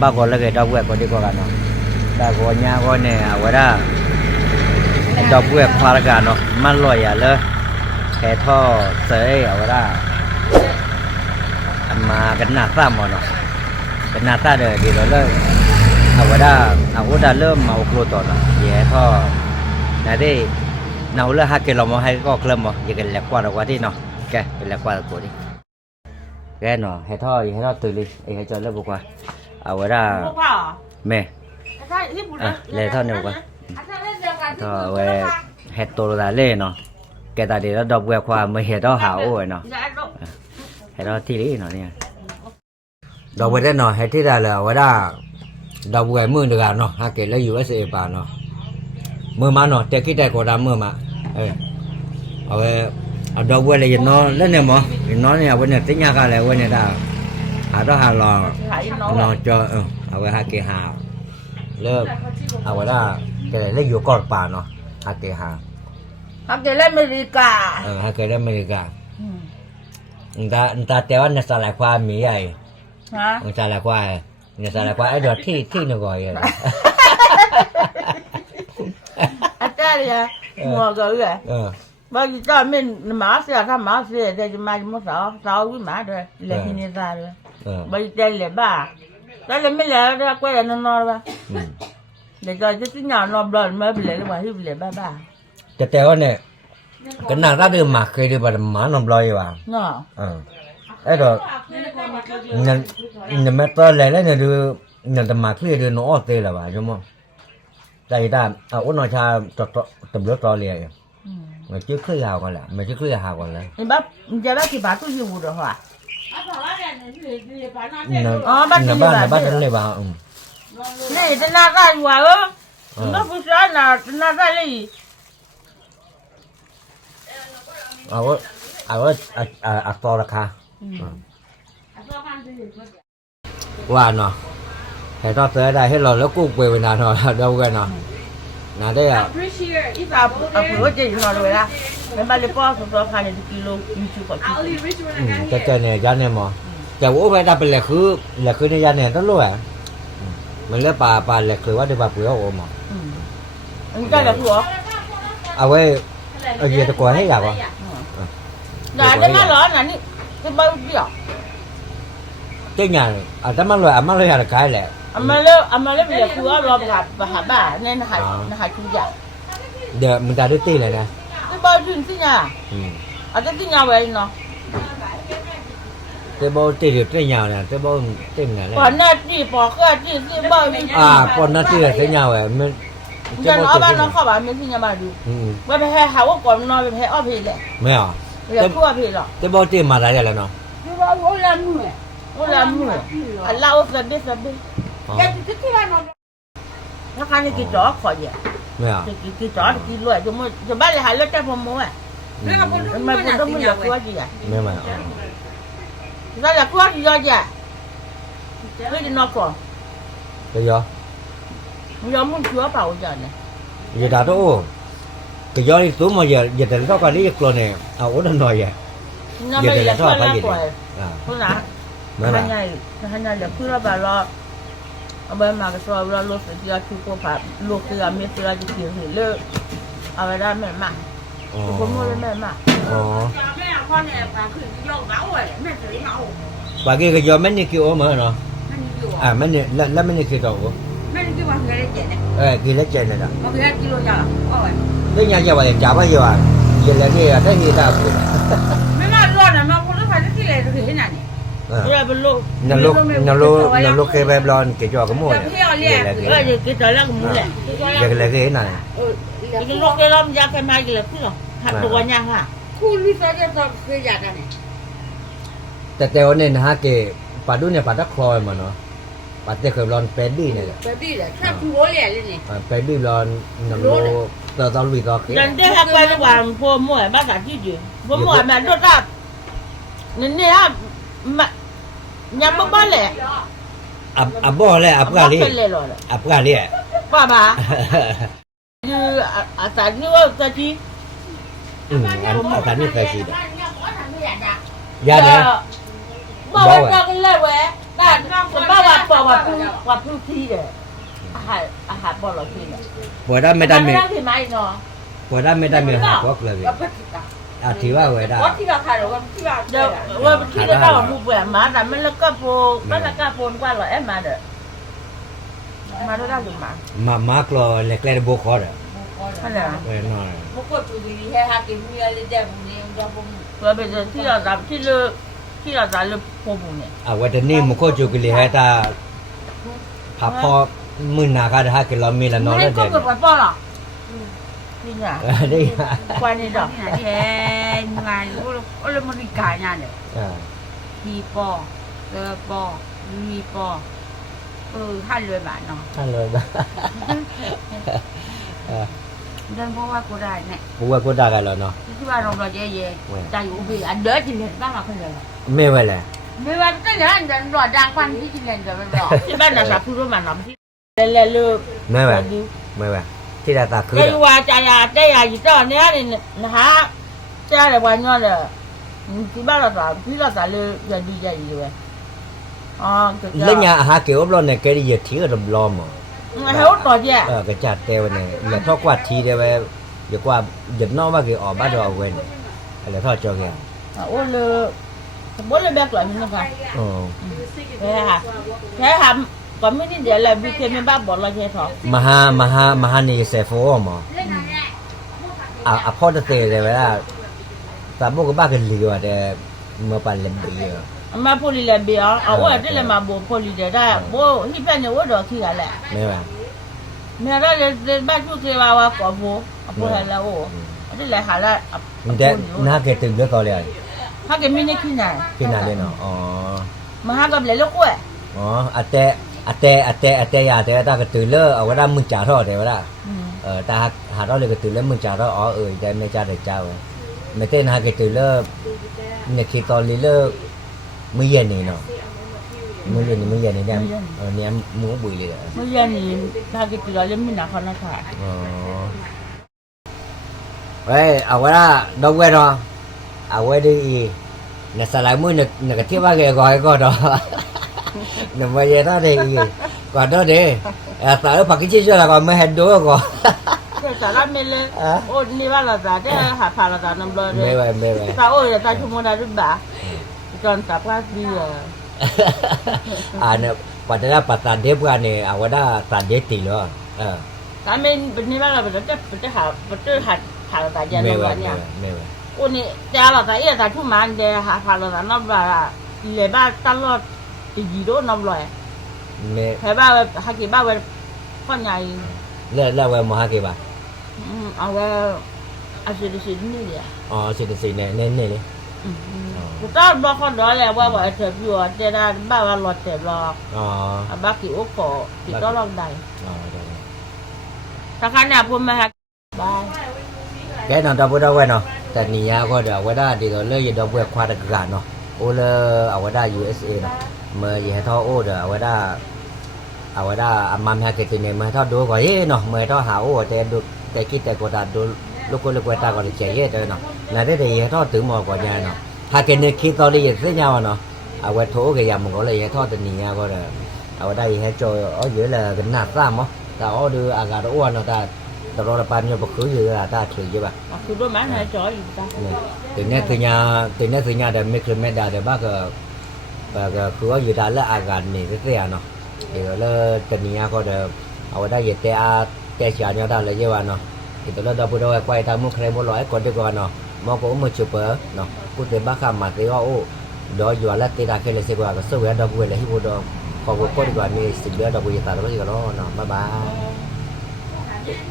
ba ko la ke da bue ko di ko ka no da ko nya ko ne wa da da bue pha ra ka no man lo ya le ke tho se wa da ma kan na sa mo no kan na sa de di lo le wa da le ma ko to la ye tho na de na le ha ke lo mo hai ko klem mo ye ke le kwa da kwa di no ke le kwa ko di cái nó hay thôi từ đi hay cho lớp qua ở đó mẹ lấy thôi nhiều quá thôi về hết tổ là lên nó cái ta để nó đọc về qua mới hết đó hảo rồi nó hết đó thì lý nó nha đọc về đây nó hết thì là ở đó đọc về mưa được à nó hai cái lấy USA vào nó mưa mà nó cái đây có đám mưa mà ở đâu quên là nó lên nè mò nó nè quên là tính nhà cái này quên là đã đó hà lò nó cho ở cái hai cái hà lớp ở đó cái này lấy vô con bà nó hai cái hà hai cái lấy America hai cái lấy America người ta téo nó sao lại qua Mỹ vậy hả người ta lại qua ấy được thi nó gọi vậy anh ta đi à mua rồi bây giờ cho mình mở xe thăm mở xe đây cho mai muốn sợ cái mã rồi là khi này ra rồi bây giờ đây là ba đây là mấy lẻ ra quay lại nó ba để cho cái nhà nó bền mới bị lẻ mà hiếp lẻ ba cái téo này cái nào ra được mà khi đi vào mà nó lôi vào nó ấy rồi nhà mẹ tôi lấy này đưa nhà tầm mà khi đưa nó tê là vậy đúng không tại ta ôn nói cha tầm lớp to liền mà trước khi hào còn lại mà trước khi hào còn lại bác giờ bác thì bác tôi dùng rồi hả bác đánh lấy bà này tên là cái gì vậy nó cứ nói là tên là cái gì to là kha qua nó hay to tới đây hết rồi nó cũng về bên nào rồi đâu cái nào nào đây à bữa chơi nó rồi đó mình bán được bao số khăn được kilo cái này giá này mà chả bố phải đập là cứ này giá này rất luôn à mình lấy bà là cứ quá đi bà bữa ôm mà cái là của vậy ở gì tôi có hết cả là cái má lỡ này cái bao nhiêu cái nhà tấm má lỡ là cái lẹ mà lấy bây giờ cứ lo bà nên hại chung giả giờ mình ta đưa tiền này nè cái bao nhiêu thế nhà cái nhà vậy nó cái bao tiền được cái nhà này cái bao tiền này còn nó chỉ bỏ cái chỉ bao nhiêu còn nó tiền là cái nhà vậy mình giờ nó bán nó không bán mình thì nhà bao nhiêu bây giờ hao còn nó bây giờ ở phía này mấy à cái bao tiền mà lại là nó cái bao nhiêu làm người lâu rồi biết nó khai như cái chó khỏi vậy cái chó thì cái loại cho bác lại hại lớp trái phong mua à mà cũng đâu muốn là qua gì à ra là qua gì do gì à cái gì nó còn cái gì do muốn chữa bảo giờ này giờ đã đâu cái do đi xuống mà giờ thì nó còn đi được này ổn hơn rồi vậy giờ thì là sao phải gì không nào hai ngày là cứ là bà lo bên mà cái số lo lột cái chú cô phải lột cái miếng cái gì thì lỡ ở đây mẹ mà cô mua lên mẹ mà con này phải khử cái dầu gáo rồi mẹ xử gáo bà kia cái dầu mấy nhiêu kilo mà nó mấy nhiêu là mấy nhiêu kilo mấy nhiêu bao nhiêu lấy chén này kia lấy chén này đó bao nhiêu kilo giờ cái nhà giờ vậy chả bao nhiêu à giờ là gì à cái gì ta mấy mà luôn là mà con nó phải cái này thì thế này nhà lô cái bè blon cái cho cái mồi cái đó là cái mồi giờ là cái này cái lô cái lom ra cái mai là cứ rồi hạt đồ nhà hả khu lý do cho cái nhà nàyแต่แต่วันนี้นะฮะเกปาดูเนี่ยปาตะคลอยมาเนาะปาเตเคยบลอนเปดดี้เนี่ยเปดดี้แหละถ้าผู้โหเลยนี่เปดดี้บลอนน้ำโลตอนลุยตอเกยันได้ไประหว่างพวกมวยบ้านสาที่อยู่พวกมวยแม่รถรับนี่ฮะยังบ้านเลยบ่เลยกาลีกาลีป้าบ้าคืออาจารย์นี่ว่าจะที่อาจารย์นี่เคยสิยาเนี่ย บ่ว่าจะกันเลยเว้ย ได้คนบ้าว่าปอว่าพื้นที่เด้อาหารบอลเราที่เนี่ย บัวด้าไม่ได้มี นั่งที่ไม้เนาะ บัวด้าไม่ได้มีหาพวกเลยอาทีว่าบัวด้า ที่เราขายเราก็ที่เราเดี๋ยวว่าที่เราต้องมูเบื่อมาแต่มันแล้วก็โปมันแล้วก็โปนกว่าเรามาเด้อมาได้ได้หรือมา มากรอเล็กๆโบคอร์ นั่นแหละ เว้ยน้อย พวกคนดูดีให้หากินมีอะไรเด็กนี่เราผม เราเป็นที่เราทำที่เราทำเรื่องพวกเนี่ย วันนี้มุกจูกิลิให้ตาพาพ่อมือหนาก็ได้กิโลเมตรละน้อย ไม่ แล้ว ก็ เด็ก เกิดวันป้อหรอกนี่ไง ได้ ควันนี่ดอก แค่งานโอ้เลยมันมีการงานเนี่ยทีปอเออปอมีปอท่านเลยบ้านเนาะ ท่านเลยบ้า เดินเพราะว่ากูได้เนี่ย บัวก็ได้กันแล้วเนาะ ที่ว่าเราเย่ๆใจอุบิอันเด้อจริงๆบ้างเราคนเดียว ไม่ไหวเลย ไม่ว่าก็เดี๋ยวอันเดินรอดังควันที่จริงๆเดี๋ยวมันรอ ที่บ้านน่ะสับพูดว่ามันน้ำที่เล่นเลือก ไม่ไหวไม่ไหวที่ตาคือ ได้ว่าจะยาได้ยาอยู่ตอนนี้นี่นะฮะจะอะไรวันนี้เลยที่บ้านเราที่เราเลยจะดีใจอยู่เลยอ๋อ เล่นยาหาเกี่ยวกับเราเนี่ยแกได้เหยียดทิ้งกับล้อมอ่ะ ให้เขาต่อแย่ กระจัดเตวเนี่ยอย่าทอกว่าทีเดียวไปอย่ากว่าหยุดนอกว่าคือออกบ้านเราเอาเว้นอะไรทอดจอแก โอ้เลยสมมติเลยแบกหล่อยมันนะคะ อ๋อ แค่ค่ะแค่ทำก่อนไม่ได้เดี๋ยวอะไรวิเคราะห์บ้าบอกเราแค่ถอด มหานี่เซฟโอมอ่ะพ่อจะเตะเลยเวลาแต่พวกก็บ้ากันเหลือแต่เมื่อปันเล่นเบีย มาพูดเลยเบียร์เอาว่าที่เลยมาบอกพูดเลยได้บอกที่เป็นเนี่ยว่าดอกที่อะไร ไม่ไหว เมื่อเราเล่นบ้านช่วยว่าว่าก่อบัวพูดแล้วโอ้ที่เลยหาละ แต่น่าเกตึงเยอะต่อเลย ถ้าเกิดไม่ได้ขึ้นไหน ขึ้นนานเลยเนาะอ๋อ มาหากับเลยลูกเว้ย อ๋ออาเตยาแต่ตากระตือเลอเอาว่ามึงจ่าทอดเลยว่าตาหาเราเลยกระตือเลอมึงจ่าทอดอ๋อแต่ไม่จ่าแต่เจ้าไม่เต้นหากระตือเลอเนี่ยคิดตอนเลอมื้อเย็นนี่เนาะมื้อเย็นนี่เนี่ยเนี่ยมื้อบุยเลย เมื่อเย็นนี้ถ้าเกิดเราเล่นไม่หนักเขานะคะ อ๋อเว้ยเอาว่าดอกเว้ยเนาะเอาไว้ดีเนี่ยสลายมื้อเนี่ยก็ที่ว่าแกก็ให้ก็ดอกเนี่ยมาเยอะท่าเด็กก่อนเด้อแต่แล้วผักกินช่วยแล้วก็ไม่เห็นดูก็ แต่สาระไม่เลยโอ้นี่ว่าเราจะได้หาผ่าเราจะนำเลย ไม่ไหว แต่โอ้ยแต่ชั่วโมงนั้นรึเปล่าจนสับว่าดีเลย เนี่ยปัจจัยปัตตานเทพกันเนี่ยเอาว่าตันเยติเลยแต่ไม่เป็นนี่ว่าเราจะหาผ่าเราจะยันเราเนี่ย ไม่ไหว โอ้นี่แต่เราจะแต่ชั่วโมงเดียวหาผ่าเราจะนำเลยเลยบ้านตลอดยีโร่นำเลย ไม่ ใครบ้าหากี่บ้าเว้ยพ่อใหญ่ เลิกไว้มหาเก็บ เอาไว้อาชีพนี่เนี่ย อ๋อสิเนี่ยเลย กูต้องบอกคนร้อยแล้วว่าว่าเธออยู่เดี๋ยวนั้นบ้าว่าหลอดเจ็บหรอก อ๋อ บ้ากี่โอ้โหกี่ก็ลองได้ อ๋อ ถ้าคันเนี่ยพูดมาฮะบาย แกนอนตาบุดเอาไว้เนาะแต่นี่ยก็เดี๋ยวว่าได้ดีก็เลยอย่าดอกเบี้ยควาดกันเนาะโอ้เลยเอาไว้ได้ USA เนาะเมื่อยี่ห้อท่อโอ้เดี๋ยวเอาไว้ได้อามันฮะเกิดเนี่ยเมื่อท่อดูก็เฮ้เนาะเมื่อท่อหาโอ้แต่ดูแต่คิดแต่กดดันดูลูกคนลูกเวตาก็เลยเจ๊เด้อเนาะนั่นได้แต่ยี่ห้อท่อถึงหมอกว่าเนี่ยเนาะถ้าเกิดเนี่ยคิดตอนนี้ยังเสียเงาเนาะเอาไว้โถก็ยังมันก็เลยยี่ห้อท่อแต่นี่ก็เดี๋ยวเอาไว้ได้ยี่ห้อโจอ๋อเยอะเลยกันหนักซ้ำมั้งแต่อ๋อดูอากาศอ้วนเนาะแต่เราปันอยู่ปักคืออยู่là ta thử chứ bà คือด้วยมั้ยนายจอยอยู่จ้ะ từ nét từ nhà để mấy km để bác và cứ ở dưới đó là agan này cái gì nó thì là từ nhà có được ở đây giờ te chả nhau đó là như vậy nó thì tôi đâu bữa đâu quay ta mua khay mua lõi còn được còn nó mà có một chụp ở nó cũng từ bác làm mà cái ô đó giờ là tê ra cái là sẽ qua cái số về đâu về là hiệp đó còn có được còn mình xin đỡ đâu bây giờ ta đâu có gì đó nó bye bye